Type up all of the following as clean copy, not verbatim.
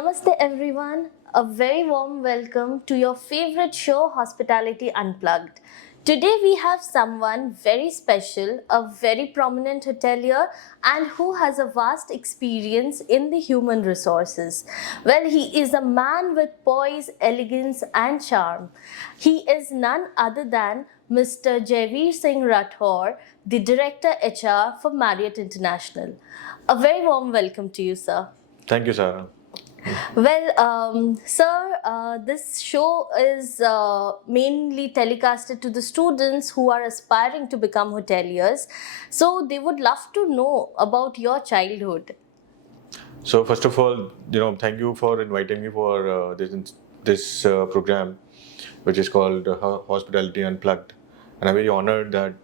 Namaste everyone, a very warm welcome to your favorite show Hospitality Unplugged. Today we have someone very special, a very prominent hotelier and who has a vast experience in the human resources. Well, he is a man with poise, elegance and charm. He is none other than Mr. Jaiveer Singh Rathore, the Director HR for Marriott International. A very warm welcome to you, sir. Thank you, Sarah. Well, sir, this show is mainly telecasted to the students who are aspiring to become hoteliers. So they would love to know about your childhood. So first of all, thank you for inviting me for this program, which is called Hospitality Unplugged, and I'm very honored that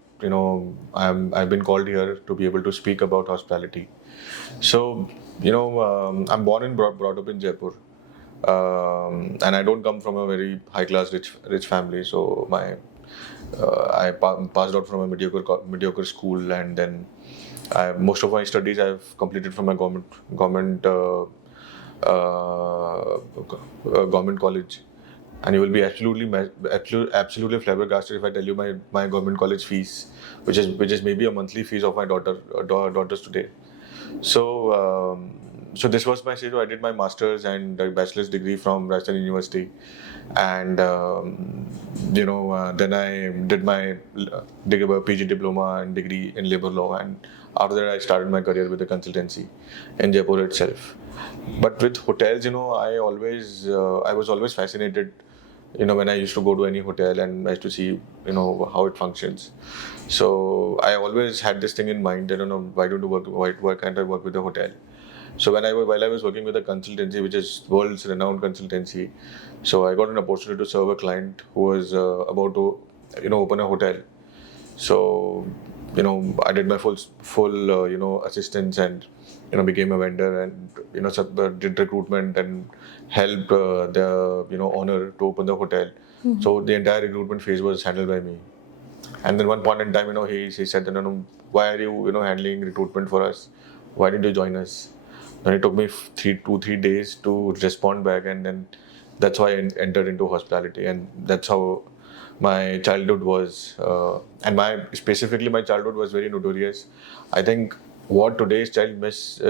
I've been called here to be able to speak about hospitality. So I'm born and brought up in Jaipur, and I don't come from a very high class rich family. So I passed out from a mediocre school, and then most of my studies I've completed from a government college. And you will be absolutely flabbergasted if I tell you my government college fees, which is maybe a monthly fees of my daughters today. So this was my stage. I did my master's and a bachelor's degree from Rajasthan University, and then I did my PG diploma and degree in labor law, and after that I started my career with a consultancy in Jaipur itself. But with hotels, I was always fascinated. When I used to go to any hotel and I used to see, how it functions. So I always had this thing in mind. I don't know why can't I work with a hotel? So while I was working with a consultancy, which is world's renowned consultancy, so I got an opportunity to serve a client who was about to, open a hotel. So, I did my full assistance and, became a vendor and, did recruitment and helped the, owner to open the hotel. Mm-hmm. So the entire recruitment phase was handled by me. And then one point in time, he said, why are you, handling recruitment for us? Why didn't you join us? And it took me 3 days to respond back, and then that's why I entered into hospitality, and that's how my childhood was. And my childhood was very notorious. I think what today's children miss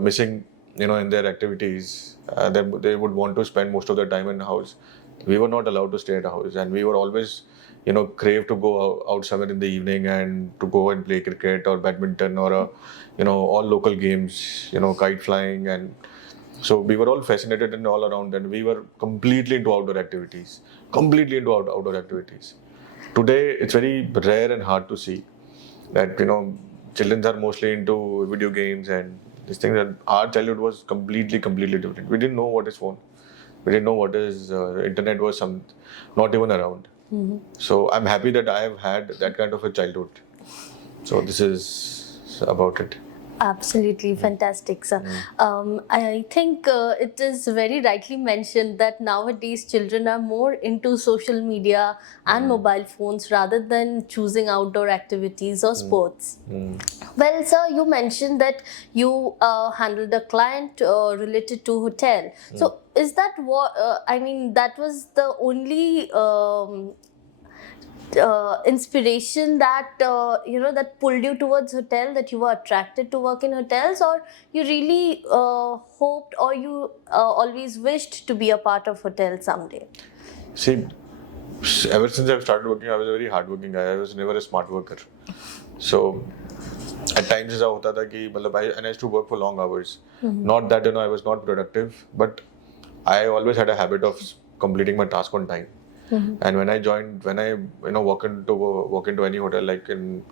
missing, in their activities, they would want to spend most of their time in the house. We were not allowed to stay at a house, and we were always crave to go out somewhere in the evening and to go and play cricket or badminton or all local games, kite flying. And so we were all fascinated and all around, and we were completely into outdoor activities. Today, it's very rare and hard to see that, children are mostly into video games and these things. And our childhood was completely different. We didn't know what is phone. We didn't know what is internet was not even around. Mm-hmm. So I'm happy that I have had that kind of a childhood. So this is about it. Absolutely fantastic, sir. I think it is very rightly mentioned that nowadays children are more into social media and mobile phones rather than choosing outdoor activities or sports. Well, sir, you mentioned that you handled a client related to hotel. So is that what, that was the only inspiration that that pulled you towards hotel, that you were attracted to work in hotels, or you really hoped or you always wished to be a part of hotel someday? See, ever since I've started working, I was a very hardworking guy. I was never a smart worker. So at times ऐसा होता था कि I used to work for long hours. Not that I was not productive, but I always had a habit of completing my task on time. Mm-hmm. And when I walk into any hotel, like in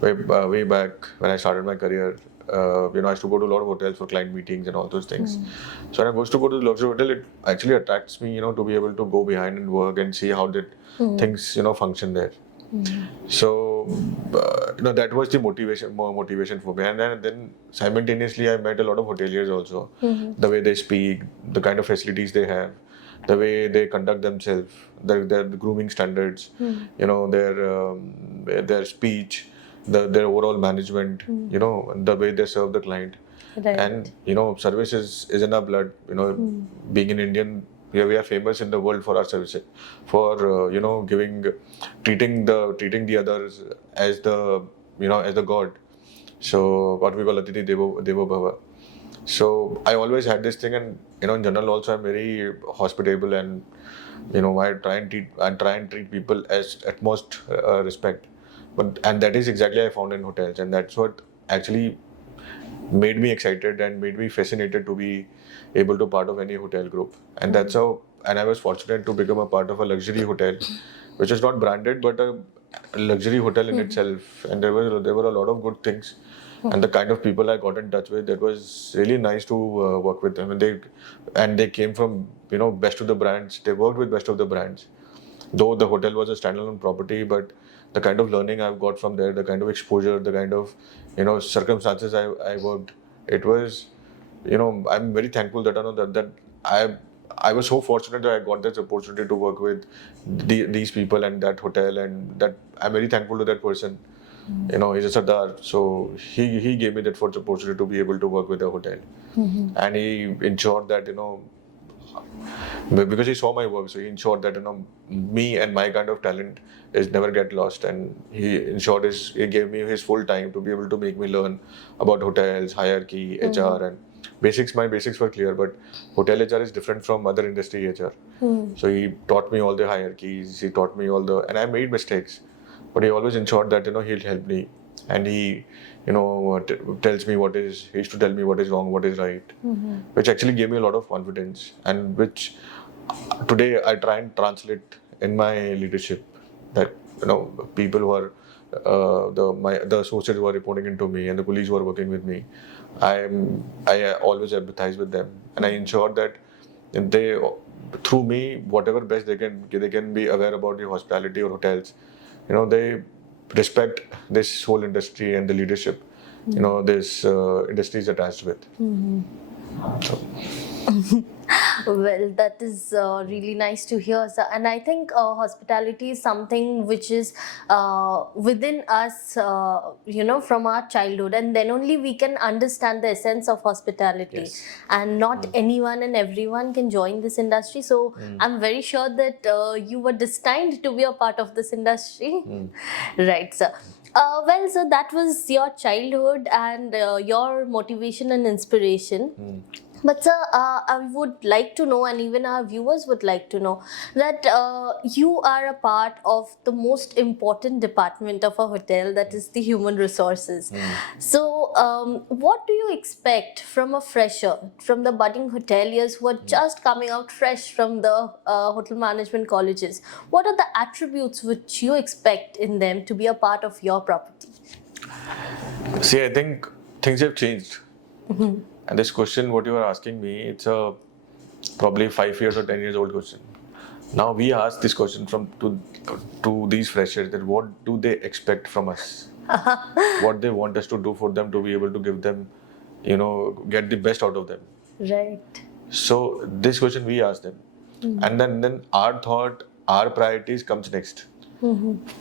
way back when I started my career, I used to go to a lot of hotels for client meetings and all those things. Mm-hmm. So when I go to the luxury hotel, it actually attracts me, to be able to go behind and work and see how did things, function there. Mm-hmm. So that was the more motivation for me. And then simultaneously, I met a lot of hoteliers also. Mm-hmm. The way they speak, the kind of facilities they have, the way they conduct themselves, their grooming standards, their speech, their overall management, the way they serve the client. Right. And service is in our blood. Being an Indian, we are famous in the world for our services, for treating the others as the as the god. So what we call Atiti Devo Bhava. So I always had this thing, and in general also I'm very hospitable, and I try and treat people as utmost respect. And that is exactly I found in hotels, and that's what actually made me excited and made me fascinated to be able to part of any hotel group. And that's how. And I was fortunate to become a part of a luxury hotel, which is not branded but a luxury hotel in itself. And there were a lot of good things. And the kind of people I got in touch with, that was really nice to work with them. And they came from best of the brands. They worked with best of the brands. Though the hotel was a standalone property, but the kind of learning I've got from there, the kind of exposure, the kind of circumstances I worked, it was I'm very thankful that that I was so fortunate that I got this opportunity to work with these people and that hotel, and that I'm very thankful to that person. He's a Sardar, so he gave me that first opportunity to be able to work with a hotel, and he ensured that because he saw my work, so he ensured that me and my kind of talent is never get lost, and he gave me his full time to be able to make me learn about hotels, hierarchy, HR, and basics. My basics were clear, but hotel HR is different from other industry HR. So he taught me all the hierarchies. He taught me and I made mistakes, but he always ensured that he'll help me, and he tells me he used to tell me what is wrong, what is right, which actually gave me a lot of confidence, and which today I try and translate in my leadership. That people who are the associates who are reporting into me and the colleagues who are working with me, I always empathize with them, and I ensure that they, through me, whatever best they can be aware about the hospitality or hotels. They respect this whole industry and the leadership. This industry is attached with. So. Well, that is really nice to hear, sir. And I think hospitality is something which is within us, from our childhood, and then only we can understand the essence of hospitality. Yes. And not anyone and everyone can join this industry. So I'm very sure that you were destined to be a part of this industry. Right, sir. Well, so that was your childhood and your motivation and inspiration. But sir, I would like to know, and even our viewers would like to know, that you are a part of the most important department of a hotel, that is the human resources. So what do you expect from a fresher, from the budding hoteliers who are just coming out fresh from the hotel management colleges? What are the attributes which you expect in them to be a part of your property? See, I think things have changed. And this question, what you are asking me, it's a probably 5 years or 10 years old question. Now we ask this question to these freshers, that what do they expect from us? What they want us to do for them to be able to give them, get the best out of them. Right. So this question we ask them, and then our thought, our priorities comes next.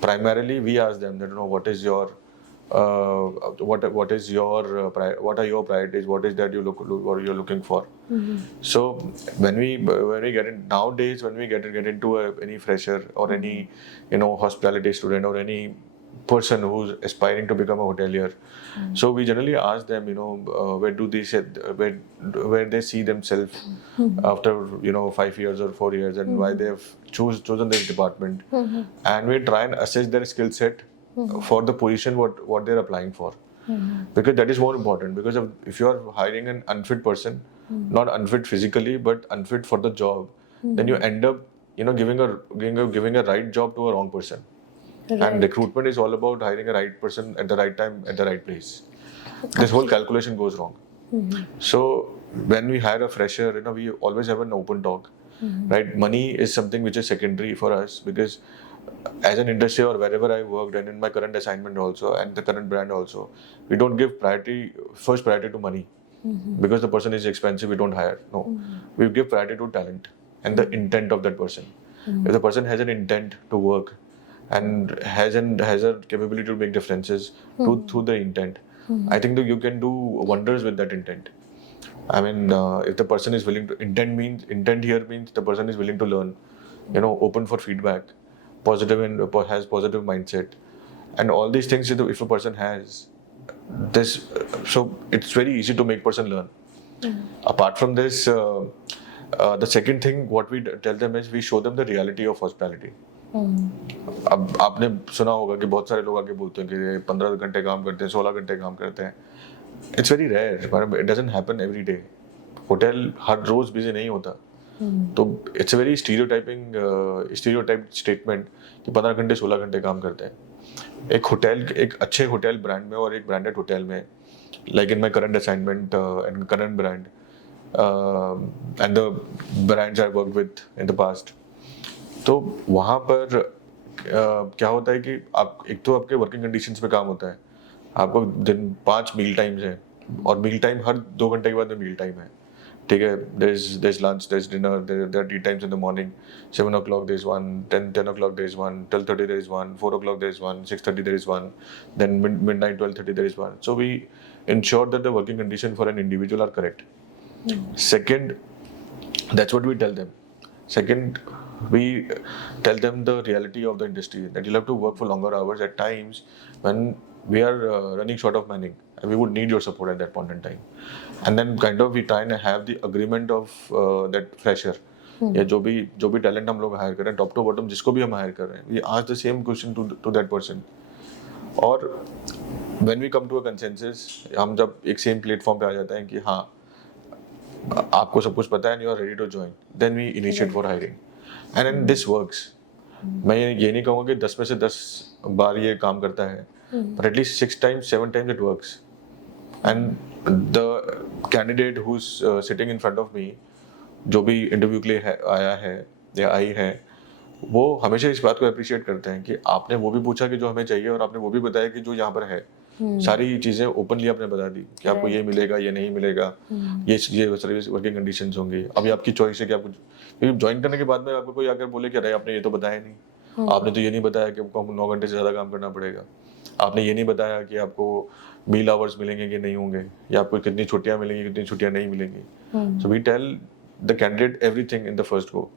Primarily, we ask them that what is your what are your priorities? What is that you're looking for? So when we get in nowadays, when we get into any fresher or any hospitality student or any person who's aspiring to become a hotelier, so we generally ask them where do they where they see themselves after 5 years or 4 years, and why they have chosen this department, and we try and assess their skill set for the position what they're applying for, because that is more important. Because if you are hiring an unfit person, not unfit physically but unfit for the job, then you end up giving a right job to a wrong person. Right. And recruitment is all about hiring a right person at the right time at the right place. This whole calculation goes wrong. So when we hire a fresher, we always have an open talk, right? Money is something which is secondary for us, because as an industry or wherever I worked, and in my current assignment also, and the current brand also, we don't give first priority to money. Because the person is expensive, we don't hire. No, we give priority to talent and the intent of that person. If the person has an intent to work and has a capability to make differences through the intent, I think that you can do wonders with that intent. I mean, if the person is willing to, intent here means the person is willing to learn, open for feedback, positive and has positive mindset, and all these things. If a person has this, so it's very easy to make person learn. Apart from this, the second thing what we tell them is we show them the reality of hospitality. अब आपने सुना होगा कि बहुत सारे लोग आके बोलते हैं कि 15 घंटे काम करते हैं, 16 घंटे काम करते हैं. It's very rare, it doesn't happen every day. Hotel हर रोज बिजी नहीं होता. तो it's a very stereotype statement कि 15 घंटे 16 घंटे काम करते हैं. एक अच्छे होटल ब्रांड में और एक ब्रांडेड होटल में, like in my current assignment and current brand and the brands I work with in the past, तो वहाँ पर क्या होता है कि आप एक तो आपके वर्किंग कंडीशंस पे काम होता है. आपको दिन 5 मील टाइम्स है, और मील टाइम हर 2 घंटे के बाद में मील टाइम है. ठीक है, there is lunch, there is dinner, there are tea times in the morning. 7 o'clock there is one, 10 o'clock there is one, 12:30 there is one, 4 o'clock there is one, 6:30 there is one, then midnight 12:30 there is one. So we ensure that the working condition for an individual are correct. Second, that's what we tell them. Second, we tell them the reality of the industry, that you'll have to work for longer hours at times when we are running short of manning, and we would need your support at that point in time. And then kind of we try and have the agreement of that fresher, या जो भी टैलेंट हम लोग हायर कर रहे हैं, top to bottom जिसको भी हम हायर कर रहे हैं, we ask the same question to that person. और when we come to a consensus, हम जब एक सेम प्लेटफॉर्म पे आ जाते हैं कि हाँ आपको सब कुछ पता है and you are ready to join, then we initiate for hiring. And then this works. मैं ये नहीं कहूँगा कि 10 में से 10 बार ये काम करता है, but at least 6 times 7 times it works. And the candidate who's sitting in front of me, जो भी इंटरव्यू के लिए आया है या आई है, वो हमेशा इस बात को अप्रिशिएट करते हैं कि आपने वो भी पूछा कि जो हमें चाहिए, और आपने वो भी बताया कि जो यहाँ पर है. सारी चीजें ओपनली आपने बता दी कि आपको ये मिलेगा, ये नहीं मिलेगा, ये सर्विस वर्किंग कंडीशंस होंगी. अभी आपकी चॉइस है कि आपको, क्योंकि ज्वाइन करने के बाद में आपको कोई आकर बोले कि अरे आपने ये तो बताया नहीं, आपने तो ये नहीं बताया कि आपको 9 घंटे से ज़्यादा काम करना पड़ेगा, आपने ये नहीं बताया कि आपको मील आवर्स मिलेंगे कि नहीं होंगे, या आपको कितनी छुट्टियाँ मिलेंगी, कितनी छुट्टियाँ नहीं मिलेंगी. So we tell the candidate everything in the first go,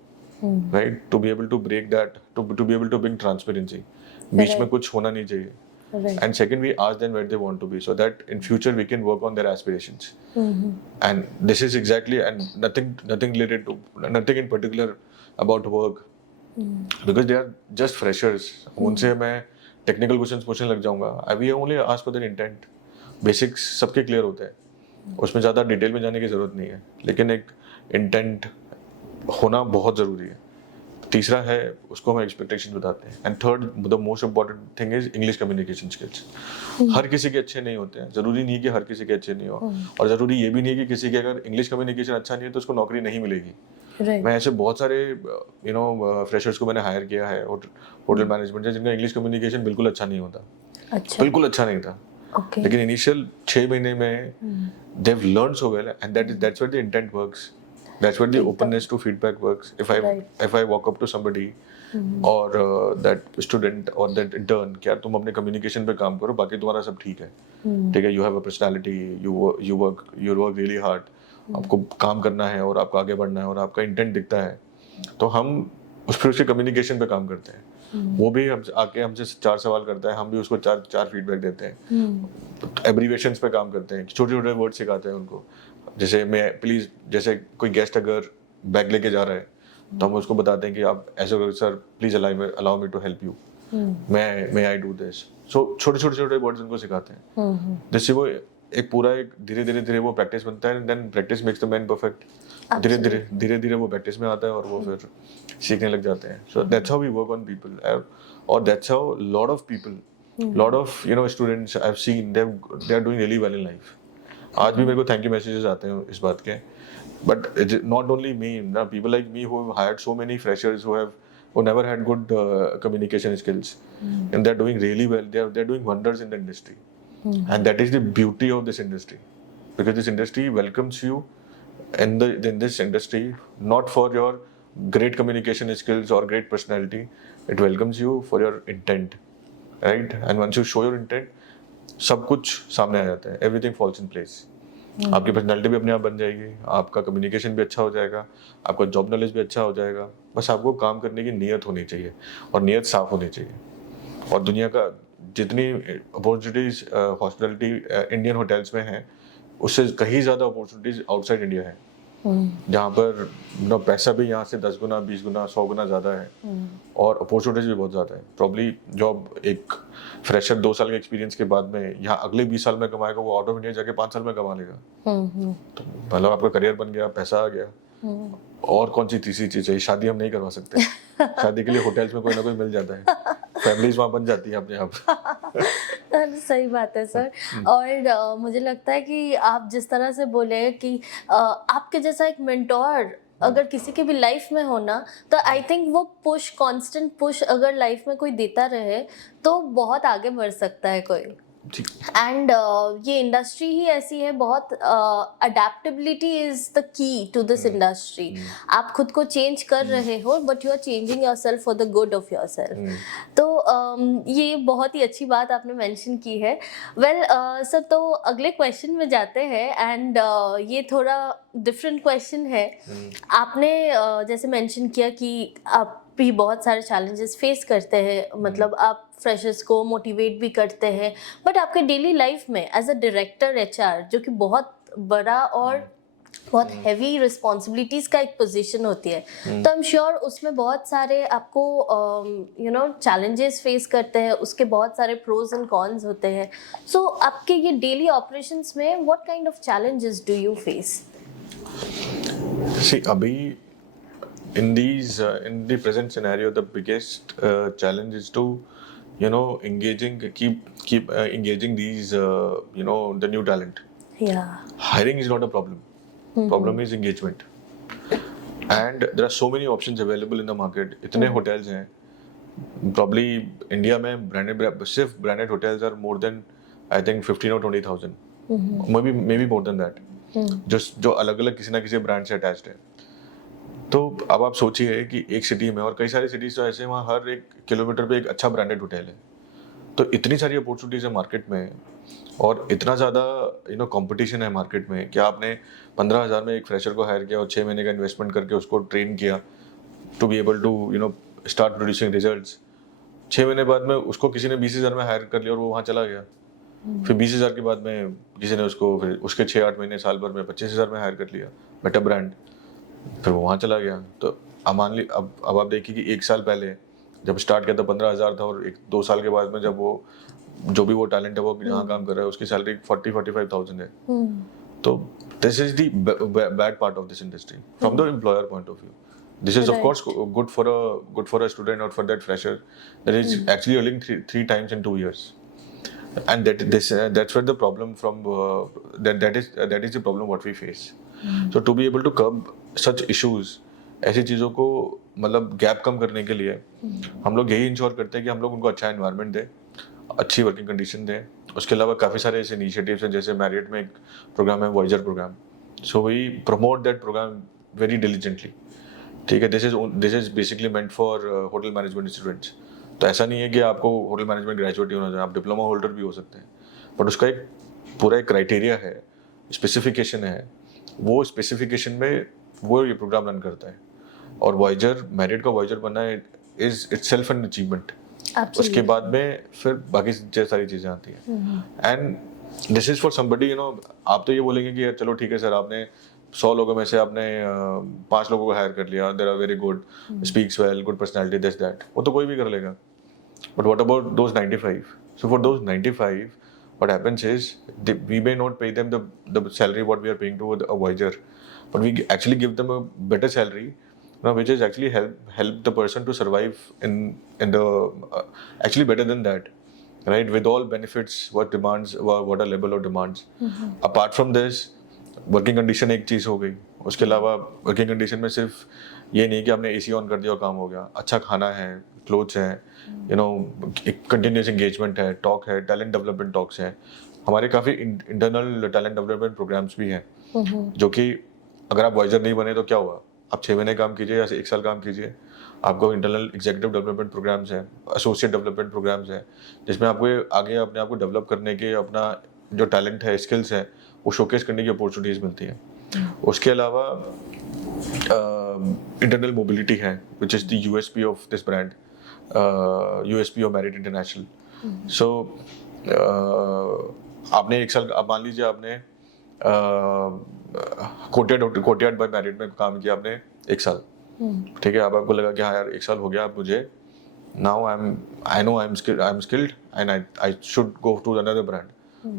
right, to be able to break that, to be able to bring transparency. बीच में कुछ होना नहीं चाहिए. Right. And second, we ask them where they want to be, so that in future we can work on their aspirations. And this is exactly, and nothing related to, nothing in particular about work, because they are just freshers. उनसे मैं technical questions पूछने लग जाऊँगा. We only ask for their intent. Basics सबके clear होते हैं, उसमें ज़्यादा डिटेल में जाने की ज़रूरत नहीं है, लेकिन एक इंटेंट होना बहुत ज़रूरी है. तीसरा है, उसको हम एक्सपेक्टेशन बताते हैं. And third, the most important thing is English communication skills. हर किसी के अच्छे नहीं होते हैं, जरूरी नहीं कि हर किसी के अच्छे नहीं हो, और जरूरी ये भी नहीं कि किसी के अगर इंग्लिश कम्युनिकेशन अच्छा नहीं है तो उसको नौकरी नहीं मिलेगी. मैं ऐसे बहुत सारे फ्रेशर्स को मैंने हायर किया है होटल मैनेजमेंट से, जिनका इंग्लिश कम्युनिकेशन बिल्कुल अच्छा नहीं होता. बिल्कुल अच्छा नहीं था. लेकिन इनिशियल 6 महीने में they have learned so well, and that's where the intent works. That's where the openness to feedback works. If I walk up to somebody or that student or that intern, कि यार तुम अपने communication पे काम करो, बाकी तुम्हारा सब ठीक है. ठीक है, you have a personality, you work really hard. आपको काम करना है और आपको आगे बढ़ना है और आपका इंटेंट दिखता है, तो हम उसके कम्युनिकेशन पे काम करते हैं. वो भी आके हमसे 4 सवाल करता है, हम भी उसको 4 फीडबैक देते हैं. एब्रीवेशंस पे काम करते हैं, छोटे छोटे वर्ड सिखाते हैं उनको. जैसे प्लीज, जैसे कोई गेस्ट अगर बैग लेके जा रहा है, तो हम उसको बताते हैं कि आप ऐसे करो, sir please allow me to help you, may I do this. So छोटे वर्ड्स उनको सिखाते हैं, जिससे वो एक पूरा धीरे वो प्रैक्टिस बनता है. And then practice makes the man perfect. धीरे वो प्रैक्टिस में आता है और वो फिर सीखने लग जाते हैं. So that's how we work on people, और that's how lot of people, lot of students I have seen, they are doing really well in life. आज भी मेरे को थैंक यू मैसेजेस आते हैं इस बात के. But not only me, people like me who hired so many freshers who never had good communication skills, and they're doing really well. They're doing wonders in the industry. And that is the beauty of this industry, because this industry welcomes you in this industry not for your great communication skills or great personality. It welcomes you for your intent, right? And once you show your intent, सब कुछ सामने आ जाता है, everything falls in place. आपकी पर्सनैलिटी भी अपने आप बन जाएगी, आपका कम्युनिकेशन भी अच्छा हो जाएगा, आपका जॉब नॉलेज भी अच्छा हो जाएगा। बस आपको काम करने की नीयत होनी चाहिए और नीयत साफ होनी चाहिए। और दुनिया का जितनी अपॉर्चुनिटीज हॉस्पिटलिटी इंडियन होटल्स में हैं, उससे कहीं ज़्यादा अपॉर्चुनिटीज आउटसाइड इंडिया है, जहाँ पर पैसा भी यहाँ से 10 गुना 20 गुना 100 गुना ज़्यादा है और अपॉर्चुनिटीज भी बहुत ज़्यादा है। प्रॉब्ली जॉब एक फ्रेशर 2 साल के एक्सपीरियंस के बाद में यहाँ अगले 20 साल में कमाएगा, वो आउट ऑफ इंडिया जाके 5 साल में कमा लेगा। तो मतलब आपका करियर बन गया, पैसा आ गया। और कौन सी तीसरी चीज़ है? शादी हम नहीं करवा सकते। शादी के लिए होटल्स में कोई ना कोई मिल जाता है, फैमिलीज वहाँ बन जाती है अपने आप। सही बात है सर। और मुझे लगता है कि आप जिस तरह से बोले कि आपके जैसा एक मेंटोर अगर किसी की भी लाइफ में हो ना, तो आई थिंक वो पुश, कांस्टेंट पुश अगर लाइफ में कोई देता रहे तो बहुत आगे बढ़ सकता है कोई। एंड ये इंडस्ट्री ही ऐसी है, बहुत adaptability is the key to this industry. आप खुद को चेंज कर रहे हो but you are changing yourself for the good of yourself. तो ये बहुत ही अच्छी बात आपने मेंशन की है। वेल सर, तो अगले क्वेश्चन में जाते हैं एंड ये थोड़ा डिफरेंट क्वेश्चन है। आपने जैसे मेंशन किया कि आप भी बहुत सारे चैलेंजेस फेस करते हैं, मतलब आप फ्रेशर्स को मोटिवेट भी करते हैं, बट आपके डेली लाइफ में एज अ डायरेक्टर एचआर, जो कि बहुत बड़ा और बहुत हैवी रिस्पॉन्सिबिलिटीज का एक पोजीशन होती है, तो आई एम श्योर उसमें बहुत सारे आपको चैलेंजेस फेस करते हैं, उसके बहुत सारे प्रोज एंड कॉन्स होते हैं। सो आपके ये डेली ऑपरेशंस में what kind of challenges do you face? See, अभी in the present scenario, the biggest challenge is to keep engaging these the new talent. Yeah. Hiring is not a problem. Problem is engagement. And there are so many options available in the market. इतने hotels हैं. Probably India में सिर्फ branded hotels are more than I think 15 or 20,000. Maybe more than that. जो अलग-अलग किसी ना किसी ब्रांड से attached है। तो अब आप सोचिए कि एक सिटी में, और कई सारी सिटीज तो ऐसे हैं वहाँ हर 1 किलोमीटर पे एक अच्छा ब्रांडेड होटल है। तो इतनी सारी अपॉर्चुनिटीज है मार्केट में और इतना ज़्यादा कंपटीशन है मार्केट में कि आपने 15,000 में एक फ्रेशर को हायर किया और 6 महीने का इन्वेस्टमेंट करके उसको ट्रेन किया to be able to start producing results. 6 महीने बाद में उसको किसी ने 20,000 में हायर कर लिया और वो वहाँ चला गया। फिर 20,000 के बाद में किसी ने उसको फिर उसके 6-8 महीने साल भर में 25,000 में हायर कर लिया, बेटर ब्रांड, फिर वो वहाँ चला गया। तो अब मान ली अब आप देखिए कि 1 साल पहले जब स्टार्ट किया था 15,000 था और 2 साल के बाद में जब वो जो भी वो टैलेंट है वो जहाँ काम कर रहा है उसकी सैलरी 40-45,000 है। तो this is the bad part of this industry from the employer point of view. This is of course good for a student or for that fresher that is actually earning three times in 2 years, and that's where the problem from that is the problem what we face. So to be able to curb such issues, ऐसी चीज़ों को मतलब गैप कम करने के लिए हम लोग यही इंश्योर करते हैं कि हम लोग उनको अच्छा एनवायरनमेंट दें, अच्छी वर्किंग कंडीशन दें। उसके अलावा काफ़ी सारे ऐसे इनिशिएटिव्स हैं, जैसे मैरियट में एक प्रोग्राम है voyager programme. So we promote that programme very diligently. ठीक है, this is basically meant for hotel management students. तो ऐसा नहीं है कि आपको होटल मैनेजमेंट ग्रेजुएट ही होना चाहिए, आप डिप्लोमा होल्डर भी हो सकते हैं, बट उसका एक पूरा एक क्राइटेरिया है, स्पेसिफिकेशन है। वो स्पेसिफिकेशन में वो ये प्रोग्राम रन करता है। और वॉइजर, मैरिट का वॉइजर बनना इज इटसेल्फ एन अचीवमेंट। उसके बाद में फिर बाकी सारी चीज़ें आती हैं। And this is for somebody, आप तो ये बोलेंगे कि चलो ठीक है सर, आपने 100 लोगों में से आपने 5 लोगों को हायर कर लिया, there are very good, speaks well, good personality, this that, वो तो कोई भी कर लेगा। But what about those 95? So for those 95 what happens is we may not pay them the salary what we are paying to a voyager, but we actually give them a better salary, which is actually help the person to survive in the actually better than that, right, with all benefits what are label or demands. Apart from this, working condition एक चीज़ हो गई। उसके अलावा working condition में सिर्फ ये नहीं कि आपने एसी ऑन कर दिया और काम हो गया, अच्छा खाना है, क्लोथ्स हैं, एक कंटिन्यूस एंगेजमेंट है, टॉक है, टैलेंट डेवलपमेंट टॉक्स हैं। हमारे काफ़ी इंटरनल टैलेंट डेवलपमेंट प्रोग्राम्स भी हैं, जो कि अगर आप वॉइजर नहीं बने तो क्या हुआ, आप 6 महीने काम कीजिए या 1 साल काम कीजिए, आपको इंटरनल एग्जीक्यूटिव डेवलपमेंट प्रोग्राम्स हैं, एसोसिएट डेवलपमेंट प्रोग्राम्स हैं, जिसमें आपको आगे अपने आप को डेवलप करने के, अपना जो टैलेंट है, स्किल्स हैं, वो शोकेस करने की अपॉर्चुनिटीज़ मिलती हैं। उसके अलावा इंटरनल मोबिलिटी है, which is the USP of this brand, USP of Marriott International. So आपने एक साल, आप मान लीजिए आपने कोर्टयार्ड बाय मैरिट में काम किया आपने 1 साल, ठीक है। अब आपको लगा कि हाँ यार 1 साल हो गया, अब मुझे now I know I am skilled and I should go to another brand.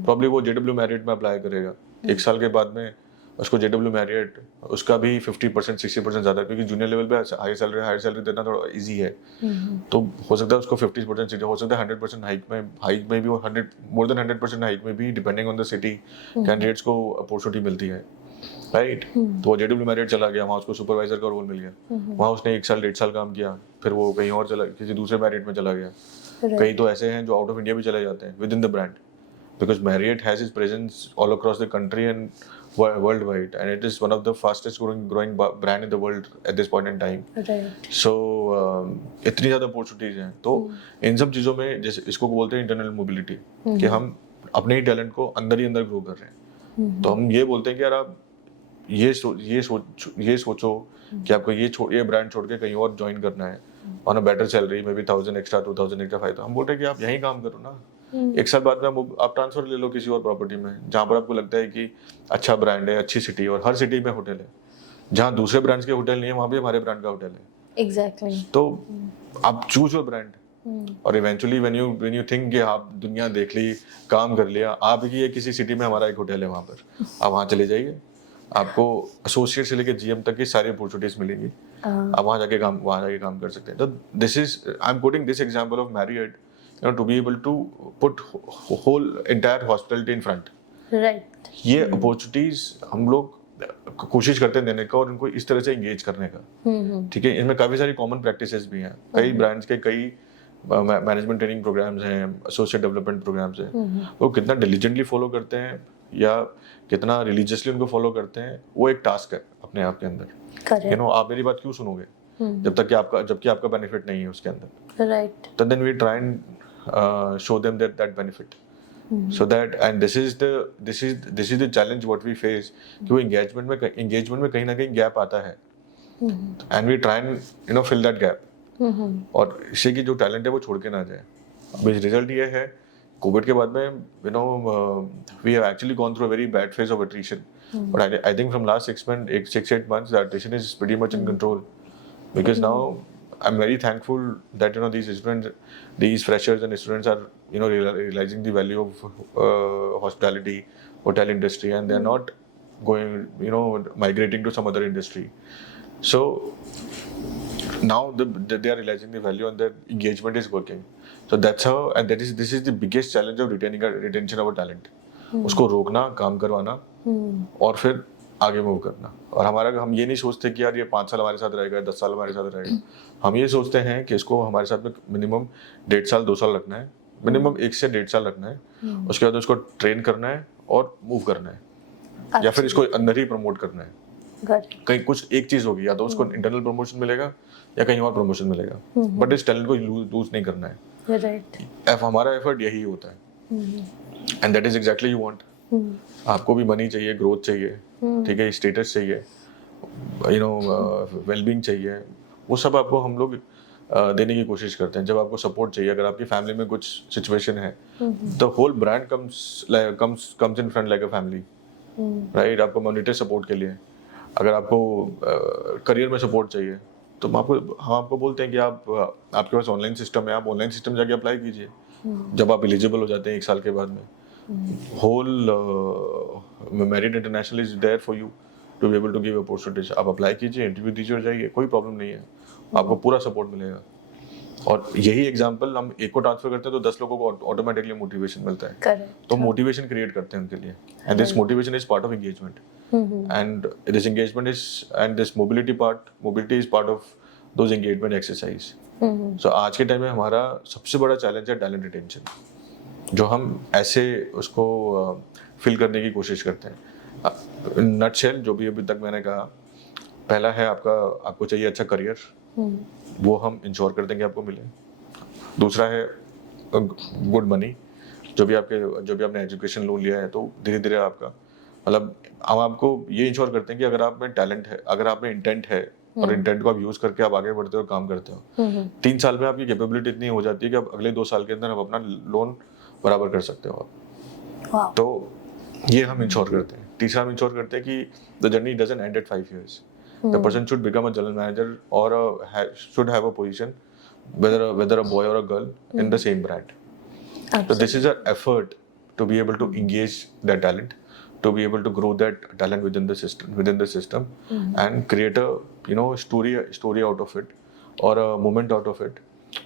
Probably वो जेडब्ल्यू मैरिट में अप्लाई करेगा। 1 साल के बाद में उसको जेडब्ल्यू मैरिट, उसका भी 50% 60% ज़्यादा, क्योंकि जूनियर लेवल पे हाई सैलरी देना थोड़ा इजी है। तो हो सकता है उसको 50% हो सकता है 100% हाइक में भी, 100 मोर देन 100% हाइक में भी, depending on the city, candidates को अपॉर्चुनिटी मिलती है, राइट। तो वो जेडब्ल्यू मैरिट चला गया, वहाँ उसको सुपरवाइजर का रोल मिल गया, वहाँ उसने 1 साल 1.5 साल काम किया, फिर वो कहीं और चला, किसी दूसरे मैरिट में चला गया। कई तो ऐसे हैं जो आउट ऑफ इंडिया भी चले जाते हैं with in the brand, because Marriott has its presence all across the country and worldwide, and it is one of the fastest growing brand in the world at this point in time. Right. So इतनी ज़्यादा अपॉर्चुनिटीज हैं। तो इन सब चीज़ों में, जैसे इसको बोलते हैं इंटरनल मोबिलिटी, कि हम अपने ही टैलेंट को अंदर ही अंदर ग्रो कर रहे हैं। तो हम ये बोलते हैं कि यार आप ये सोचो कि आपको ये ब्रांड छोड़ के कहीं और ज्वाइन करना है on a better salary, may be 1000 एक्स्ट्रा, 2000 एक्स्ट्रा फायदा। हम बोलते हैं कि आप यहीं काम करो ना, 1 साल बाद में आप ट्रांसफर ले लो किसी और प्रॉपर्टी में, जहाँ पर आपको लगता है कि अच्छा ब्रांड है, अच्छी सिटी, और हर सिटी में होटल है। जहाँ दूसरे ब्रांड्स के होटल नहीं है, वहाँ भी हमारे ब्रांड का होटल है। Exactly. तो आप चूज योर ब्रांड, और इवेंचुअली व्हेन यू थिंक कि आप दुनिया देख ली, काम कर लिया, आप ही किसी सिटी में हमारा एक होटल है, वहाँ पर आप वहाँ चले जाइए, आपको एसोसिएट से लेकर जीएम तक की सारी अपॉर्चुनिटीज मिलेंगी। आप वहाँ जाके काम कर सकते हैं। तो this is, I am putting this example of Marriott, to be able to put whole entire hospitality in front. Right. ये अपॉर्चुनिटीज हम लोग कोशिश करते हैं देने का, और इनको इस तरह से एंगेज करने का, ठीक है। इनमें काफ़ी सारी कॉमन प्रैक्टिसेस भी हैं, कई ब्रांड्स के कई मैनेजमेंट ट्रेनिंग प्रोग्राम्स हैं, एसोसिएट डेवलपमेंट प्रोग्राम्स हैं, वो कितना डिलीजेंटली फॉलो करते हैं या कितना रिलीजियसली उनको फॉलो करते हैं, वो एक टास्क है अपने आप के अंदर। आप मेरी बात क्यों सुनोगे जबकि आपका बेनिफिट नहीं है उसके अंदर, राइट। तो then we try and show them that benefit, so that, and this is the challenge what we face, कि वो engagement में कहीं ना कहीं गैप आता है, and we try and fill that gap, और इससे कि जो टैलेंट है वो छोड़ के ना जाए। अब रिजल्ट ये है, कोविड के बाद में we have actually gone through a very bad phase of attrition, but I think from last 6-8 months the attrition is pretty much in control, because now I'm very thankful that these freshers and students are realizing the value of hospitality, hotel industry, and they're not going migrating to some other industry. So now they are realizing the value, and their engagement is working. So that's how, and this is the biggest challenge of retention of a talent. उसको रोकना, काम करवाना, और फिर आगे मूव करना। और हम ये नहीं सोचते कि यार ये 5 साल हमारे साथ रहेगा, 10 साल हमारे साथ रहेगा। हम ये सोचते हैं कि इसको हमारे साथ में मिनिमम 1.5 साल 2 साल रखना है, मिनिमम 1 से 1.5 साल रखना है। उसके बाद उसको ट्रेन करना है और मूव करना है, या फिर इसको अंदर ही प्रमोट करना है। कहीं कुछ एक चीज होगी, या तो उसको इंटरनल प्रमोशन मिलेगा या कहीं और प्रमोशन मिलेगा, बट इस टैलेंट को लूज नहीं करना है। राइट। हमारा एफर्ट यही होता है, and that is exactly you want. आपको भी मनी चाहिए, ग्रोथ चाहिए, ठीक है, स्टेटस चाहिए, वेलबींग चाहिए, वो सब आपको हम लोग देने की कोशिश करते हैं। जब आपको सपोर्ट चाहिए, अगर आपकी फैमिली में कुछ सिचुएशन है, the whole brand comes in front like a family, right. आपको मॉनिटरी सपोर्ट के लिए, अगर आपको करियर में सपोर्ट चाहिए, तो हम आपको बोलते हैं कि आपके पास ऑनलाइन सिस्टम है, आप ऑनलाइन सिस्टम जाके अप्लाई कीजिए। जब आप एलिजिबल हो जाते हैं 1 साल के बाद में, whole Marriott International is there for you to be able to give opportunities. आप अप्लाई कीजिए, इंटरव्यू दीजिए और जाइए, कोई प्रॉब्लम नहीं है, आपको पूरा सपोर्ट मिलेगा। और यही एग्जांपल हम एक को ट्रांसफर करते हैं तो 10 लोगों को ऑटोमेटिकली मोटिवेशन मिलता है। Correct. तो मोटिवेशन क्रिएट करते हैं उनके लिए, and this motivation is part of engagement, and this engagement is, and this mobility is part of those engagement exercise. So आज के टाइम में हमारा सबसे बड़ा चैलेंज है टैलेंट रिटेंशन, जो हम ऐसे उसको फिल करने की कोशिश करते हैं। नटशेल जो भी अभी तक मैंने कहा, पहला है आपको चाहिए अच्छा करियर, वो हम इंश्योर कर देंगे आपको मिले। दूसरा है गुड मनी, जो भी आपने एजुकेशन लोन लिया है तो धीरे धीरे आपका मतलब हम आपको ये इंश्योर करते हैं कि अगर आप में टैलेंट है, अगर आप में इंटेंट है और इंटेंट को आप यूज करके आप आगे बढ़ते हो, काम करते हो, 3 साल में आपकी कैपेबिलिटी इतनी हो जाती है कि आप अगले 2 साल के अंदर आप अपना लोन बराबर कर सकते हो आप। तो ये हम इंश्योर करते हैं। तीसरा हम इंश्योर करते हैं कि the journey doesn't end at 5 years. The person should become a general manager or should have a position, whether a boy or a girl, in the same brand. Absolutely. So this is our effort to be able to engage that talent, to be able to grow that talent within the system, and create a story out of it, or a moment out of it,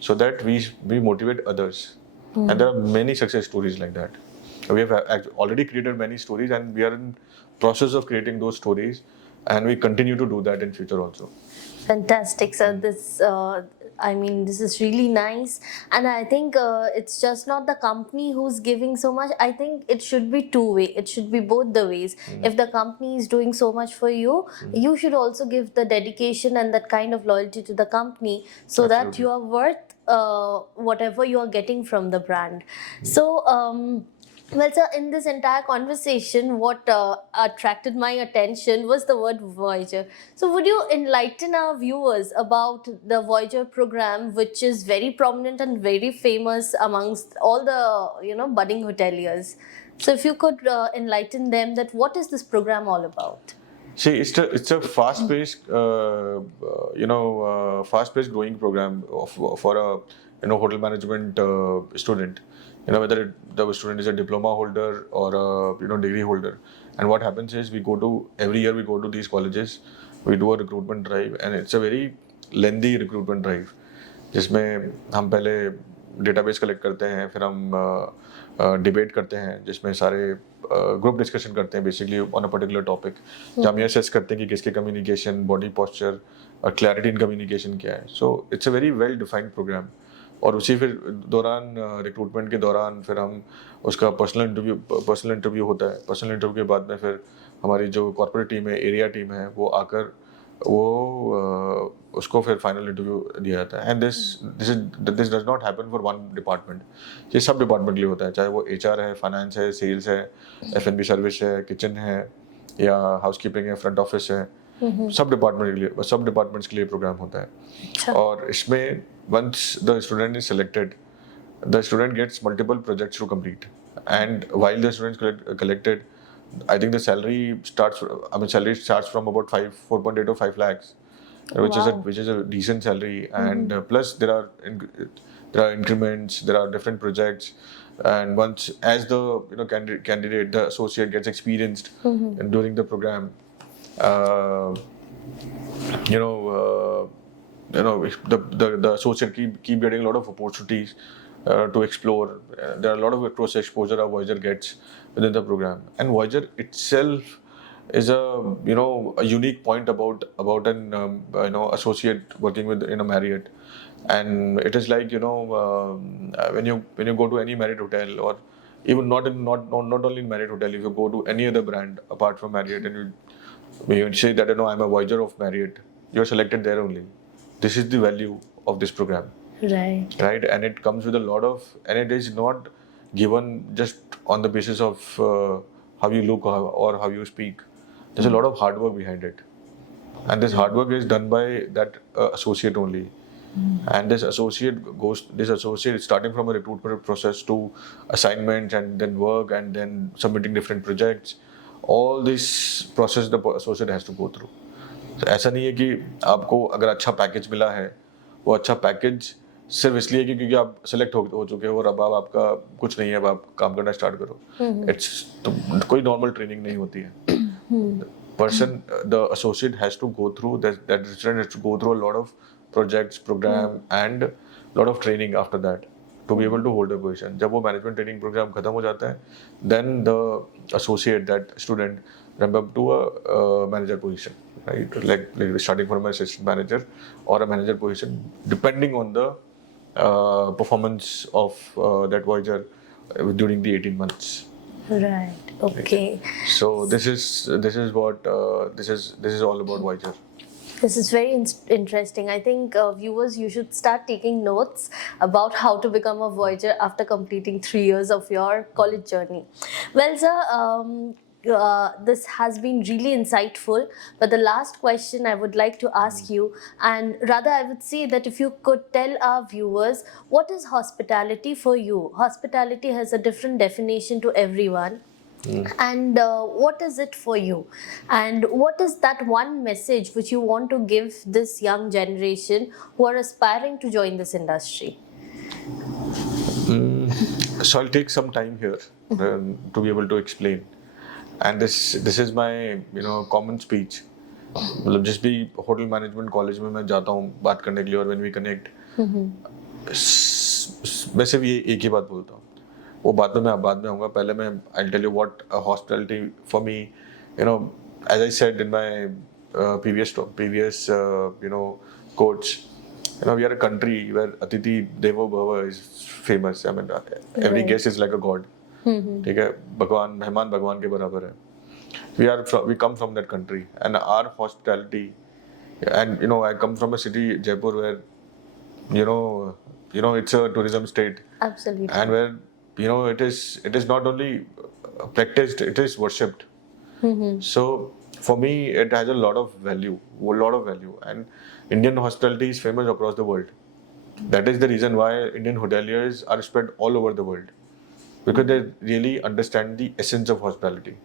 so that we motivate others. And there are many success stories like that. We have already created many stories, and we are in process of creating those stories, and we continue to do that in future also. Fantastic, sir. This is really nice, and I think it's just not the company who's giving so much. I think it should be two-way. It should be both the ways. If the company is doing so much for you, you should also give the dedication and that kind of loyalty to the company, so Absolutely. that you are worth whatever you are getting from the brand. So. Well, sir, in this entire conversation, what attracted my attention was the word Voyager. So, would you enlighten our viewers about the Voyager program, which is very prominent and very famous amongst all the budding hoteliers? So, if you could enlighten them that what is this program all about? See, it's a fast-paced, fast-paced growing program for a hotel management student. Whether the student is a diploma holder or a degree holder. And what happens is every year we go to these colleges, we do a recruitment drive, and it's a very lengthy recruitment drive, जिसमें हम पहले database collect करते हैं, फिर हम डिबेट करते हैं, जिसमें सारे ग्रुप डिस्कशन करते हैं basically on a particular topic, जहाँ हम ये असेस करते हैं कि किसके कम्युनिकेशन, बॉडी पोस्चर और क्लैरिटी इन कम्युनिकेशन क्या है. So it's a very well defined programme. और उसी फिर दौरान रिक्रूटमेंट के दौरान फिर हम उसका पर्सनल इंटरव्यू होता है. पर्सनल इंटरव्यू के बाद में फिर हमारी जो कॉर्पोरेट टीम है, एरिया टीम है, वो आकर उसको फिर फाइनल इंटरव्यू दिया जाता है. And this does not happen for one department. ये सब डिपार्टमेंट के लिए होता है, चाहे वो HR है, फाइनेंस है, सेल्स है, F&B सर्विस है, किचन है, या हाउसकीपिंग है, फ्रंट ऑफिस है. सब डिपार्टमेंट्स के लिए प्रोग्राम होता है. और इसमें once the student is selected, the student gets multiple projects to complete, and while the students collected, I think the salary starts from about 4.8 or 5 lakhs, which is a decent salary. And plus there are increments, there are different projects, and once as the candidate, the associate gets experienced during the program, the associate keep getting a lot of opportunities to explore. There are a lot of cross exposure a Voyager gets within the program, and Voyager itself is a unique point about an associate working with in a Marriott. And it is like when you go to any Marriott hotel, or even not only in Marriott hotel, if you go to any other brand apart from Marriott, and you say that I'm a Voyager of Marriott, you're selected there only. This is the value of this program. Right. And it comes with a lot of, and it is not given just on the basis of how you look or how you speak. There's a lot of hard work behind it. And this hard work is done by that associate only. And this associate is starting from a recruitment process to assignment, and then work, and then submitting different projects. All this process the associate has to go through. तो ऐसा नहीं है कि आपको अगर अच्छा पैकेज मिला है, वो अच्छा पैकेज सिर्फ इसलिए क्योंकि आप सेलेक्ट हो चुके हो और अब आपका कुछ नहीं है, अब आप काम करना स्टार्ट करो. तो कोई नॉर्मल ट्रेनिंग नहीं होती है. The associate has to go through that student has to go through a lot of projects, program, and lot of training after that to be able to hold a position. जब वो management training programme खत्म हो जाता है, then the associate, that student, ramp up to a manager position, right? Like starting from an assistant manager or a manager position, depending on the performance of that Voyager during the 18 months. Right. Okay. So this is what this is all about Voyager. This is very interesting. I think viewers, you should start taking notes about how to become a Voyager after completing 3 years of your college journey. Well, sir, this has been really insightful. But the last question I would like to ask you, and rather, I would say that if you could tell our viewers, what is hospitality for you? Hospitality has a different definition to everyone. And what is it for you? And what is that one message which you want to give this young generation who are aspiring to join this industry? So I'll take some time here to be able to explain. And this is my common speech. मतलब जिस भी hotel management college में मैं जाता हूँ बात करने के लिए और व्हेन वी कनेक्ट मैं सिर्फ ये एक ही बात बोलता हूँ. वो बात में मैं बाद में आऊँगा. पहले मैं I tell you what hospitality for me, as I said in my previous quotes, we are a country where Atiti Devo Bhava is famous. I mean, every guest is like a god. ठीक है, भगवान मेहमान भगवान के बराबर है. We come from that country, and our hospitality, and I come from a city, Jaipur, where it's a tourism state. Absolutely. And where it is not only practiced, it is worshipped. So for me it has a lot of value, and Indian hospitality is famous across the world. That is the reason why Indian hoteliers are spread all over the world, because they really understand the essence of hospitality,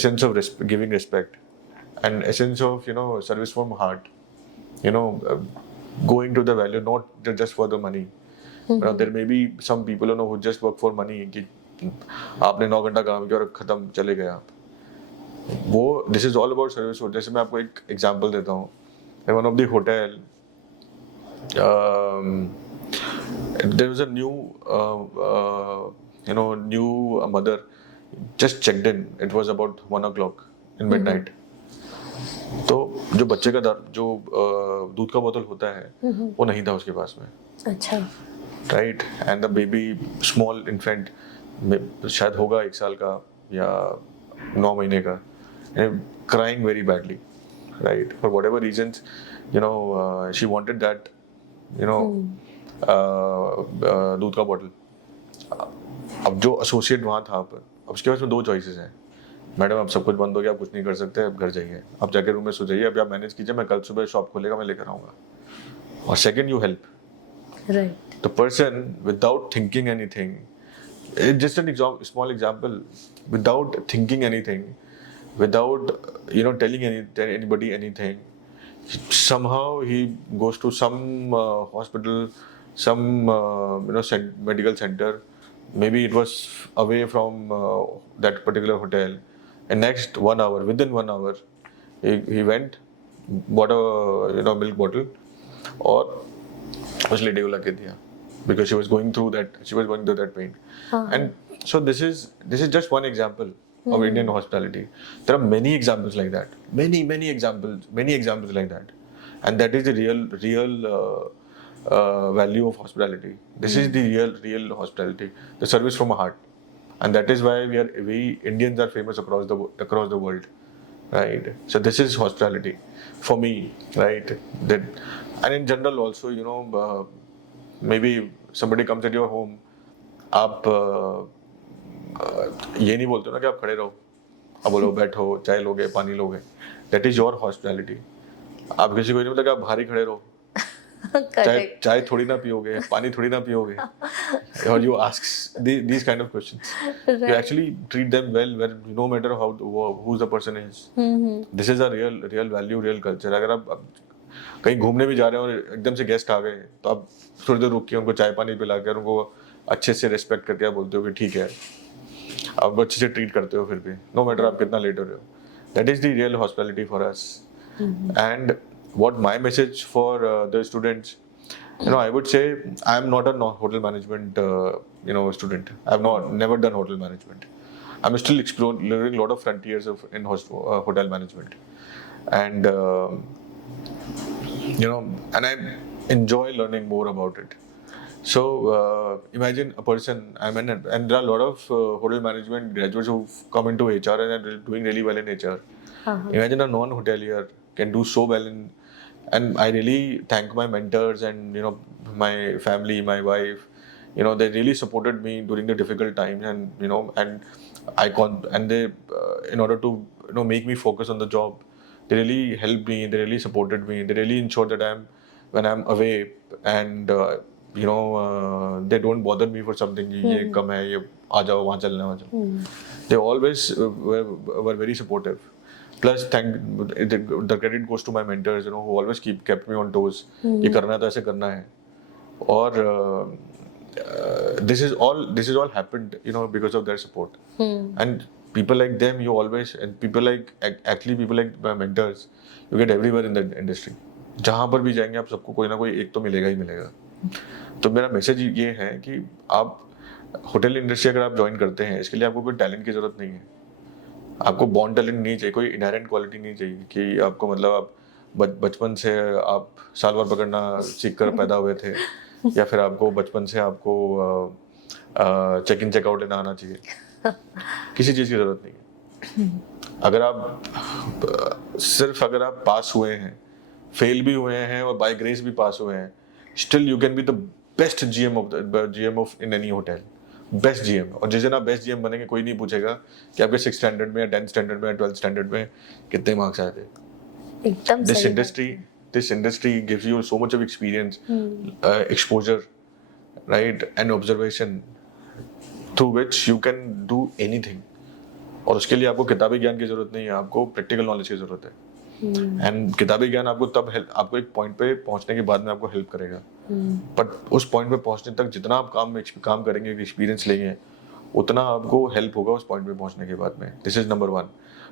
essence of giving respect, and essence of service from heart, going to the value, not just for the money. There may be some people who just work for money, कि आपने 9 घंटा काम किया और खत्म चले गए आप. वो this is all about service. जैसे मैं आपको एक एग्जांपल देता हूँ. In one of the hotel, there was a new mother just checked in. It was about 1 o'clock in midnight. तो जो बच्चे का जो दूध का बोतल होता है वो नहीं था उसके पास में. अच्छा. Right. And the baby small infant शायद होगा 1 साल का या 9 महीने का, crying very badly, right? For whatever reasons, she wanted that, दूध का बॉटल. अब जो एसोसिएट वहाँ था, अब उसके पास में 2 चॉइसेस हैं. मैडम अब सब कुछ बंद हो गया, आप कुछ नहीं कर सकते, अब घर जाइए, आप जाके रूम में सो जाइए, अभी आप मैनेज कीजिए, मैं कल सुबह शॉप खोलेगा, मैं लेकर आऊँगा. और second, you help. Right. The person, without thinking anything, just an small example, without thinking anything, without telling anybody anything, somehow he goes to some hospital, some medical center. Maybe it was away from that particular hotel, and next 1 hour, within 1 hour, he went, bought a milk bottle, और उस लेडी को ला के दिया, because she was going through that pain. And so this is just one example of Indian hospitality. There are many examples like that, many examples like that, and that is the real value of hospitality. This is the real hospitality, the service from a heart, and that is why we Indians are famous across the world, right? So this is hospitality for me, right? And in general also, maybe somebody comes at your home, आप ये नहीं बोलते ना कि आप खड़े रहो, आप बोलो बैठो, चाय लोगे, पानी लोगे. That is your hospitality. आप किसी को नहीं बोलते कि आप बाहर ही खड़े रहो, चाय थोड़ी ना पियोगे, पानी थोड़ी ना पियोगे, or you ask these kind of questions. Right. You actually treat them well, no matter who the person is. This is a real value, real culture. अगर आप कहीं घूमने भी जा रहे हो और एकदम से गेस्ट आ गए, तो आप थोड़ी देर रुक के उनको चाय पानी पिला कर उनको अच्छे से रिस्पेक्ट करके आप बोलते हो कि ठीक है, आप अच्छे से ट्रीट करते हो फिर भी, नो मैटर आप कितना लेट हो रहे हो. That is the real hospitality for us. And what my message for the students, I would say I am not a hotel management student. I have never done hotel management. I'm still exploring a lot of frontiers in hotel management, and and I enjoy learning more about it. So imagine a person, and there are a lot of hotel management graduates who come into HR and are doing really well in HR. Imagine a non-hotelier can do so well in and I really thank my mentors and my family, my wife. They really supported me during the difficult times, and and they in order to make me focus on the job, they really helped me. They really supported me. They really ensured that when I'm away, and they don't bother me for something. ये कम है, ये आ जाओ, वहाँ चलना, वहाँ चलना. They always were very supportive. Plus, the credit goes to my mentors, who always kept me on toes. ये करना है तो ऐसे करना है. और this is all happened, because of their support. And people like them, and people like my mentors, you get everywhere in the industry. जहाँ पर भी जाएंगे आप, सबको कोई ना कोई एक तो मिलेगा ही मिलेगा. तो मेरा मैसेज ये है कि आप होटल इंडस्ट्री अगर आप ज्वाइन करते हैं, इसके लिए आपको कोई टैलेंट की जरूरत नहीं है. आपको बॉर्न टैलेंट नहीं चाहिए, कोई इनहेरेंट क्वालिटी नहीं चाहिए कि आपको मतलब आप बचपन से आप साल भर पकड़ना सीख कर पैदा हुए थे, या फिर आपको बचपन से आपको चेक इन चेकआउट लेना आना चाहिए. किसी चीज़ की ज़रूरत नहीं है. अगर आप पास हुए हैं, फेल भी हुए हैं और बाय ग्रेस भी पास हुए हैं, still you can be the best GM of in any hotel. Best GM. और जिस दिन आप बेस्ट GM बनेंगे, कोई नहीं पूछेगा कि आपके 6th स्टैंडर्ड में या 10th स्टैंडर्ड में या 12th स्टैंडर्ड में कितने मार्क्स आए थे. एकदम this industry gives you so much of experience, exposure, right, and observation, through which you can do anything. और उसके लिए आपको किताबी ज्ञान की जरूरत नहीं है, आपको प्रैक्टिकल नॉलेज की जरूरत है. एंड किताबी ज्ञान आपको एक पॉइंट पे पहुंचने के बाद में आपको हेल्प करेगा. बट उस पॉइंट पे पहुंचने तक जितना आप काम करेंगे, एक्सपीरियंस लेंगे, उतना आपको हेल्प होगा उस पॉइंट पे पहुंचने के बाद में. This is number 1.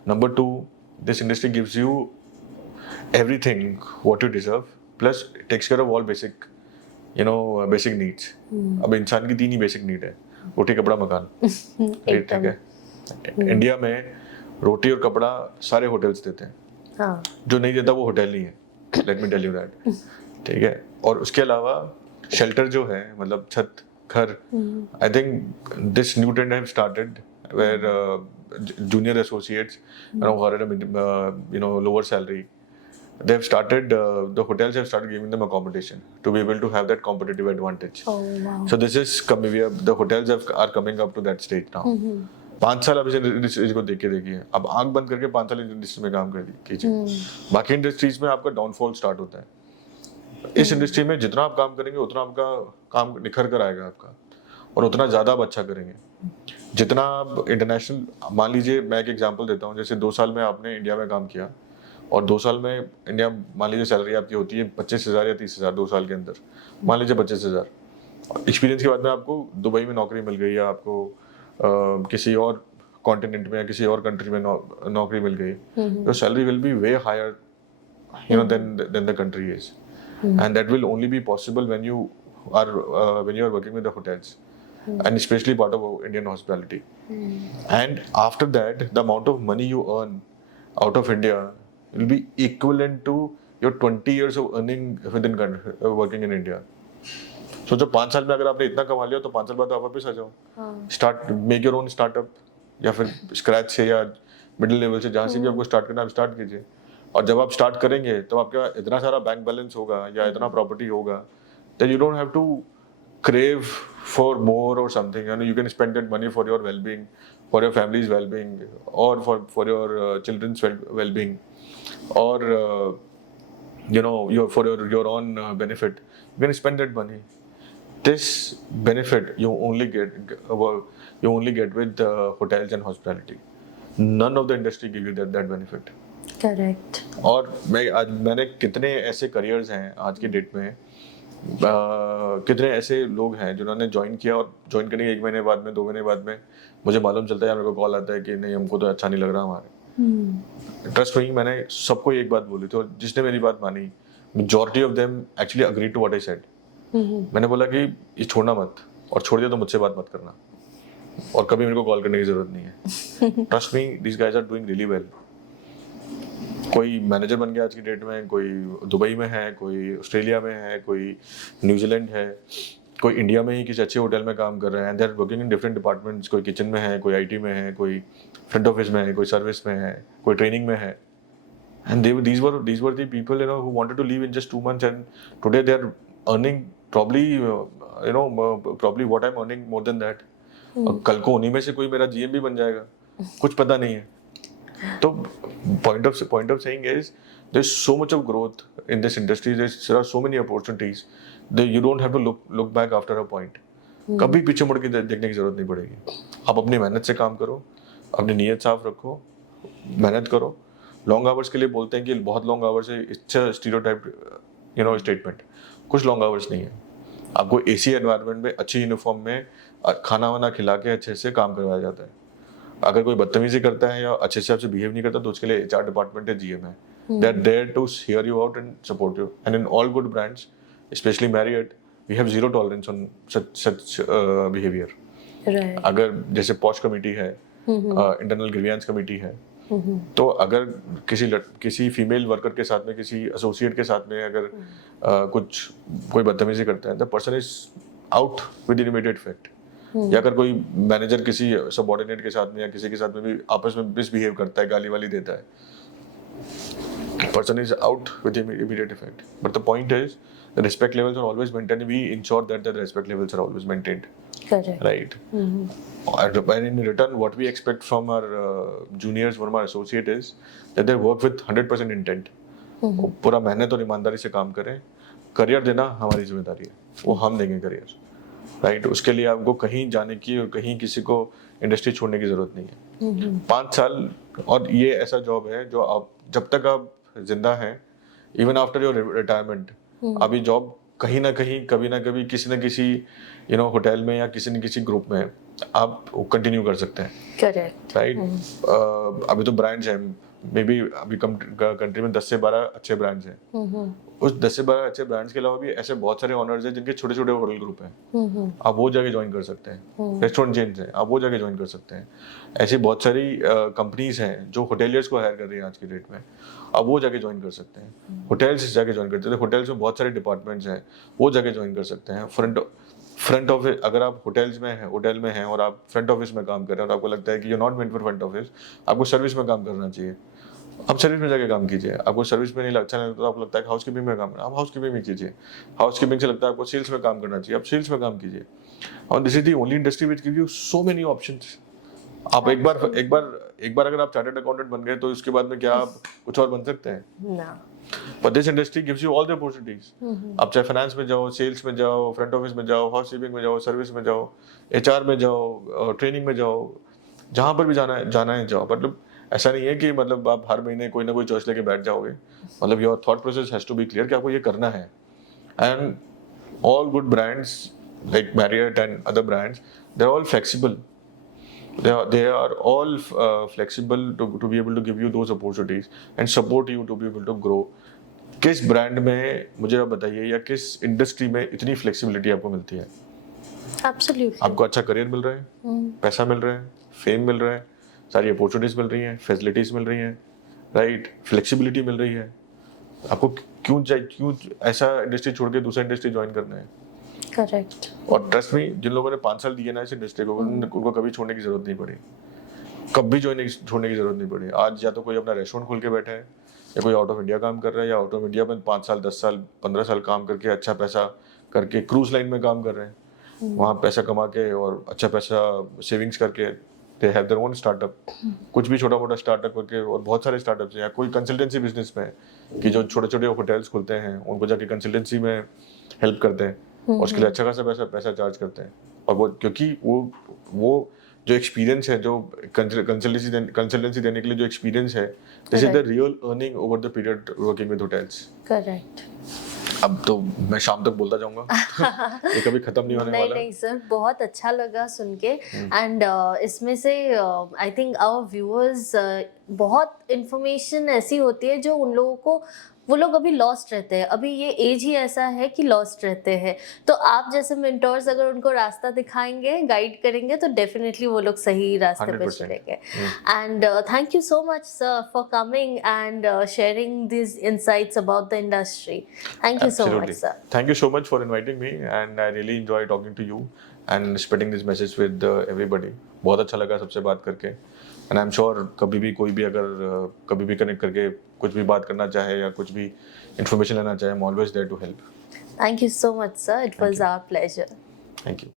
नंबर 2, this industry gives you everything what you deserve, plus takes care of all basic needs. अब इंसान की 3 ही बेसिक नीड है: रोटी, कपड़ा, मकान. ठीक है. इंडिया में रोटी और कपड़ा सारे होटल्स देते हैं. हाँ. जो नहीं देता वो होटल नहीं है. Let me tell you that. ठीक है. और उसके अलावा शेल्टर जो है, मतलब छत, घर. I think this new trend have started where junior associates who are at a lower salary, they've started the hotels have started giving them accommodation to be able to have that competitive advantage. Oh, wow. So this is coming, the hotels are coming up to that stage now. 5 साल आप इस इंडस्ट्री को देखिए. अब आंख बंद करके 5 साल इस इंडस्ट्री में काम कीजिए. बाकी इंडस्ट्रीज में आपका डाउनफॉल स्टार्ट होता है. इस इंडस्ट्री में जितना आप काम करेंगे, उतना आपका काम निखर कर आएगा आपका, और उतना ज़्यादा आप अच्छा करेंगे. जितना आप इंटरनेशनल, मान लीजिए मैं एक एग्जांपल देता हूँ, जैसे 2 साल में आपने इंडिया में काम किया, और 2 साल में इंडिया, मान लीजिए सैलरी आपकी होती है 25,000 या 30,000 2 साल के अंदर, मान लीजिए 25,000. एक्सपीरियंस के बाद में आपको दुबई में नौकरी मिल गई, या आपको किसी और कॉन्टिनेंट में या किसी और कंट्री में नौकरी मिल गई, your salary will be way higher than the country is. And that will only be possible when you are working with the hotels, and especially part of Indian hospitality. And after that, the amount of money you earn out of India will be equivalent to your 20 years of earning within working in India. So जब 5 साल में अगर आपने इतना कमा लिया, तो 5 साल बाद आप वापस आ जाओ, मेक योर ओन स्टार्टअप, या फिर स्क्रैच से या मिडिल लेवल से, जहाँ से भी आपको स्टार्ट करना, आप स्टार्ट कीजिए. और जब आप स्टार्ट करेंगे, तो आपका इतना सारा बैंक बैलेंस होगा या इतना प्रॉपर्टी होगा, that you don't have to crave for more or something. You can spend that money for your well-being, for your family's well-being, or for your children's well-being, or for your own benefit. You can spend that money. This benefit you only get with hotels and hospitality. None of the industry give you that benefit. Correct. और मैंने कितने ऐसे करियर्स हैं आज की डेट में, कितने ऐसे लोग हैं जिन्होंने ज्वाइन किया, और ज्वाइन करने के 1 महीने बाद में, 2 महीने बाद में मुझे मालूम चलता है, मेरे को कॉल आता है कि नहीं, हमको तो अच्छा नहीं लग रहा हमारे. ट्रस्ट मी, मैंने सबको एक बात बोली थी, और जिसने मेरी बात मानी, majority of them actually agree to what I said. मैंने बोला कि ये छोड़ना मत, और छोड़ दिया तो मुझसे बात मत करना, और कभी मेरे को कॉल करने की जरूरत नहीं है. Trust me, this guys are doing really well. कोई मैनेजर बन गया आज की डेट में, कोई दुबई में है, कोई ऑस्ट्रेलिया में है, कोई न्यूजीलैंड है, कोई इंडिया में ही किसी अच्छे होटल में काम कर रहे हैं. They are working in different departments. कोई किचन में है, कोई IT में है, कोई फ्रंट ऑफिस में है, कोई सर्विस में है, कोई ट्रेनिंग में है. And these were the people, you know, who wanted to leave in just 2 months, and today they are earning probably probably what I'm earning more than that. और कल को उन्हीं में से कोई मेरा GM भी बन जाएगा, कुछ पता नहीं है. तो point of saying is there's so much of growth in this industry. There are so many opportunities that you don't have to look back after a point. कभी पीछे मुड़ के देखने की जरूरत नहीं पड़ेगी. आप अपनी मेहनत से काम करो, अपनी नीयत साफ रखो, मेहनत करो. लॉन्ग आवर्स के लिए बोलते हैं कि बहुत लॉन्ग आवर्स है, इट्स स्टीरियोटाइप स्टेटमेंट. कुछ लॉन्ग आवर्स नहीं है. आपको एसी एनवायरनमेंट में अच्छी यूनिफॉर्म में खाना वाना खिला के अच्छे से काम करवाया जाता है. अगर कोई बदतमीजी करता है या अच्छे से आपसे बिहेव नहीं करता तो उसके लिए HR डिपार्टमेंट है, GM है. They are there to hear you out and support you. And in all good brands, especially Marriott, we have zero tolerance on such behavior. Right. अगर जैसे पॉश कमेटी है, इंटरनल ग्रीवियंस कमेटी है, तो अगर किसी female worker के साथ में, किसी एसोसिएट के साथ में अगर कोई बदतमीजी करता है, the person is out with immediate effect. या अगर कोई मैनेजर किसी सबऑर्डिनेट के साथ में या किसी के साथ में भी आपस में मिसबिहेव करता है, गाली वाली देता है, person is out with immediate effect. But the point is, the respect levels are always maintained. We ensure that the respect levels are always maintained. Correct. Right. And in return, what we expect from our juniors, from our associate is that they work with 100% intent. पूरा मेहनत और ईमानदारी से काम करें. करियर देना हमारी जिम्मेदारी है, वो हम देंगे करियर. राइट. उसके लिए आपको कहीं जाने की और कहीं किसी को इंडस्ट्री छोड़ने की जरूरत नहीं है. 5 साल, और ये ऐसा जॉब है जो आप जब तक आप जिंदा हैं, इवन आफ्टर योर रिटायरमेंट, आप ये जॉब कहीं ना कहीं, कभी ना कभी, किसी न किसी होटल में या किसी न किसी ग्रुप में आप कंटिन्यू कर सकते हैं. करेक्ट. राइट. अभी तो ब्रांड्स हैं, मे बी अभी कंट्री में 10 से 12 अच्छे ब्रांड्स हैं. उस 10 से 12 अच्छे ब्रांड्स के अलावा भी ऐसे बहुत सारे ऑनर्स हैं जिनके छोटे छोटे होटल ग्रुप हैं. आप वो जगह ज्वाइन कर सकते हैं. रेस्टोरेंट चेन्स हैं, आप वो जगह ज्वाइन कर सकते हैं. ऐसी बहुत सारी कंपनीज हैं जो होटेलियर्स को हायर कर रही हैं आज की डेट में, आप वो जगह ज्वाइन कर सकते हैं. होटल्स जाके ज्वाइन करते हैं. होटल्स में बहुत सारे डिपार्टमेंट्स हैं, वो जगह ज्वाइन कर सकते हैं. फ्रंट ऑफिस, अगर आप होटल में हैं और आप फ्रंट ऑफिस में काम कर रहे हैं और आपको लगता है कि you not meant for front office, आपको सर्विस में काम करना चाहिए, आप सर्विस में जाके काम कीजिए. आपको सर्विस में नहीं अच्छा नहीं लगता तो आपको लगता है कि हाउसकीपिंग में काम करना, आप हाउसकीपिंग में कीजिए. हाउसकीपिंग से लगता है आपको सेल्स में काम करना चाहिए, आप सेल्स में काम कीजिए. और this is the only industry which give you so many options. आप एक बार अगर आप चार्टर्ड अकाउंटेंट बन गए तो उसके बाद में क्या आप कुछ और बन सकते हैं? ना. But this industry gives you all the opportunities. आप चाहे फाइनेंस में जाओ, सेल्स में जाओ, फ्रंट ऑफिस में जाओ, हाउसकीपिंग में जाओ, सर्विस में जाओ, HR में जाओ, ट्रेनिंग में जाओ, जहाँ पर भी जाना है जाओ. मतलब ऐसा नहीं है कि मतलब आप हर महीने कोई ना कोई चॉइस लेके बैठ जाओगे. मतलब your thought process has to be clear कि आपको ये करना है. And all good brands like Marriott and other brands, they are all flexible. They are all flexible to be able to give you those opportunities and support you to be able to grow. किस ब्रांड में, मुझे आप बताइए, या किस इंडस्ट्री में इतनी फ्लेक्सिबिलिटी आपको मिलती है? Absolutely. आपको अच्छा करियर मिल रहा है, पैसा मिल रहा है, फेम मिल रहा है, सारी अपॉर्चुनिटीज मिल रही हैं, फैसिलिटीज मिल रही हैं, राइट, फ्लेक्सिबिलिटी मिल रही है. आपको क्यों ऐसा इंडस्ट्री छोड़ के दूसरा इंडस्ट्री ज्वाइन करना है? करेक्ट. और ट्रस्ट में, जिन लोगों ने 5 साल दिए ना इस इंडस्ट्री को, उनको कभी छोड़ने की जरूरत नहीं पड़ी, कभी छोड़ने की जरूरत नहीं पड़ी. आज या तो कोई अपना रेस्टोरेंट खोल के बैठा है, या कोई आउट ऑफ इंडिया काम कर रहा है, या आउट ऑफ इंडिया में 5 साल 10 साल 15 साल काम करके अच्छा पैसा करके क्रूज लाइन में काम कर रहे हैं, वहाँ पैसा कमा के और अच्छा पैसा सेविंग्स करके they have their own startup. कुछ भी छोटा मोटा स्टार्टअप करके, और बहुत सारे स्टार्टअप्स हैं. या कोई कंसल्टेंसी बिजनेस में कि जो छोटे छोटे होटल्स खुलते हैं, उनको जाके कंसल्टेंसी में हेल्प करते हैं और उसके लिए अच्छा खासा पैसा चार्ज करते हैं. और वो क्योंकि वो जो एक्सपीरियंस है, जो कंसल्टेंसी देने के लिए जो एक्सपीरियंस है, this is the real earning over the period working with hotels. Correct. अब तो मैं शाम तक बोलता जाऊंगा. ये कभी खत्म नहीं होने वाला. नहीं सर, बहुत अच्छा लगा सुन के. एंड इसमें से आई थिंक आवर व्यूअर्स, बहुत इंफॉर्मेशन ऐसी होती है जो उन लोगों को, वो लोग अभी लॉस्ट रहते हैं. अभी ये एज ही ऐसा है कि लॉस्ट रहते हैं. तो आप जैसे मेंटोर्स अगर उनको रास्ता दिखाएंगे, गाइड करेंगे, तो डेफिनेटली वो लोग सही रास्ते पे चलेंगे. And thank you so much sir for coming and sharing this insights about the industry. Thank you so much sir. Thank you so much for inviting me, and I really enjoy talking to you. and spreading this message with everybody. बहुत अच्छा लगा सबसे बात करके, and I'm sure कभी भी कोई भी अगर कभी भी कनेक्ट करके कुछ भी बात करना चाहे या कुछ भी information लेना चाहे, I'm always there to help. Thank you so much, sir. It was you. our pleasure. Thank you.